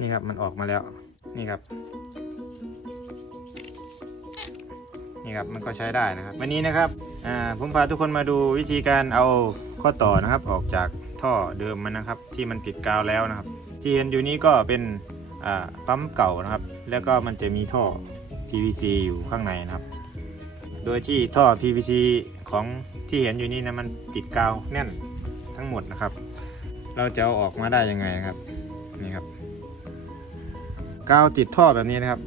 นี่ครับมันออกมาแล้วนี่ครับ นี่ครับมันก็ใช้ได้นะครับ วันนี้นะครับผมพาทุกคนมาดูวิธีการเอาข้อต่อนะครับ ออกจากท่อเดิมมันนะครับ ที่มันติดกาวแล้วนะครับ ที่เห็นอยู่นี้ก็เป็นปั๊มเก่านะครับ แล้วก็มันจะมีท่อ PVC อยู่ข้างในนะครับ โดยที่ท่อ PVC ของที่เห็นอยู่นี่นะมันติดกาวแน่นทั้งหมดนะครับ เราจะเอาออกมาได้ยังไงครับนี่ครับ กาวติดท่อแบบนี้นะครับ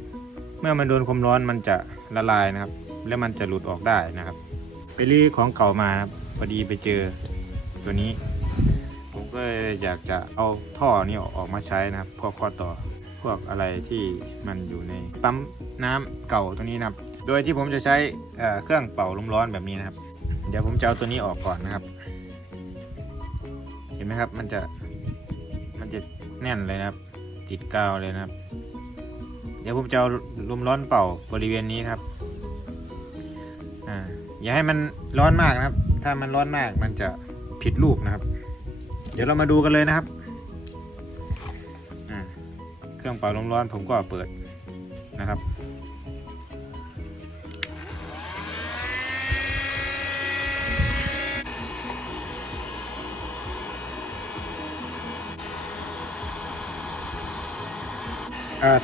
เมื่อมันโดนความร้อนมันจะละลายนะครับ แล้วมันจะหลุดออกได้นะครับ ไปรีของเก่ามาครับพอดีไปเจอตัวนี้ ผมก็เลยอยากจะเอาท่อนี้ออกมาใช้นะครับพวกข้อต่อพวกอะไรที่มันอยู่ในปั๊มน้ำเก่าตัวนี้นะครับ โดยที่ผมจะใช้เครื่องเป่าลมร้อนแบบนี้นะครับ เดี๋ยวผมจะเอาตัวนี้ออกก่อนนะครับ เห็นไหมครับมันจะมันจะแน่นเลยนะครับ ติดกาวเลยนะครับ ดี๋ยวผมจะเอาลมร้อนเป่าบริเวณนี้ครับอ่าอย่าให้มันร้อนมากนะครับ ถ้ามันร้อนมากมันจะผิดรูปนะครับ เดี๋ยวเรามาดูกันเลยนะครับอ่าเครื่องเป่าลมร้อนผมก็เปิดนะครับ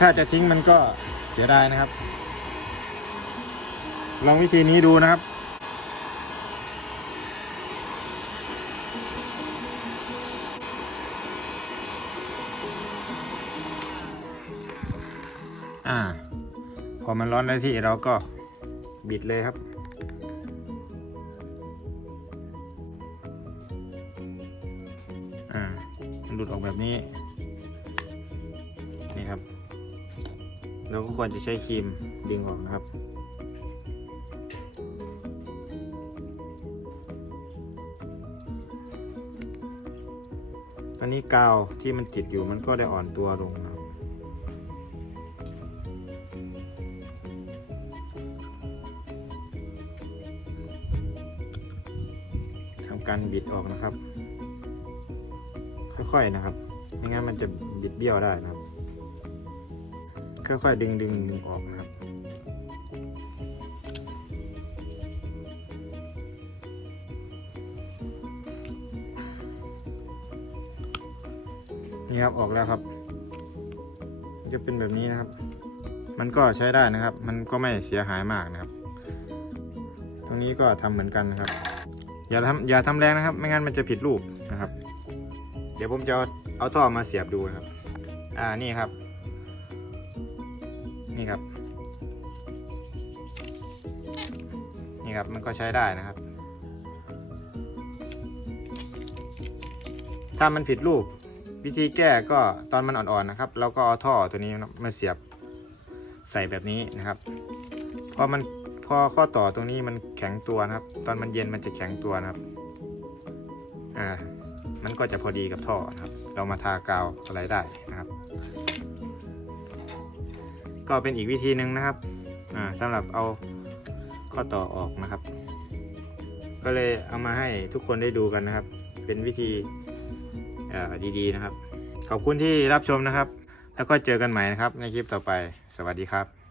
ถ้าจะทิ้งมันก็เสียดายนะครับ ลองวิธีนี้ดูนะครับ อ่า พอมันร้อนได้ที่เราก็บิดเลยครับอ่ามันหลุดออกแบบนี้ นี่ครับ เราก็ควรจะใช้ครีมดึงออกนะครับตอนนี้กาวที่มันติดอยู่มันก็ได้อ่อนตัวลงนะครับทำการบิดออกนะครับ ค่อยๆนะครับ ไม่งั้นมันจะบิดเบี้ยวได้นะครับ ค่อยๆดึงดึงดึงออกนะครับ นี่ครับออกแล้วครับ จะเป็นแบบนี้นะครับ มันก็ใช้ได้นะครับ มันก็ไม่เสียหายมากนะครับ ตรงนี้ก็ทำเหมือนกันนะครับ อย่าทำอย่าทำแรงนะครับ ไม่งั้นมันจะผิดรูปนะครับ เดี๋ยวผมจะเอาเอาท่อมาเสียบดูนะครับ อ่านี่ครับ นี่ครับ นี่ครับมันก็ใช้ได้นะครับ ถ้ามันผิดรูปวิธีแก้ก็ตอนมันอ่อนๆนะครับ เราก็เอาท่อตัวนี้มาเสียบใส่แบบนี้นะครับ พอมันพอข้อต่อตรงนี้มันแข็งตัวนะครับ ตอนมันเย็นมันจะแข็งตัวนะครับ อ่า มันก็จะพอดีกับท่อนะครับ เรามาทากาวอะไรได้นะครับ ก็เป็นอีกวิธีหนึ่งนะครับอ่าสำหรับเอาข้อต่อออกนะครับ ก็เลยเอามาให้ทุกคนได้ดูกันนะครับ เป็นวิธีดีๆนะครับ ขอบคุณที่รับชมนะครับ แล้วก็เจอกันใหม่นะครับในคลิปต่อไป สวัสดีครับ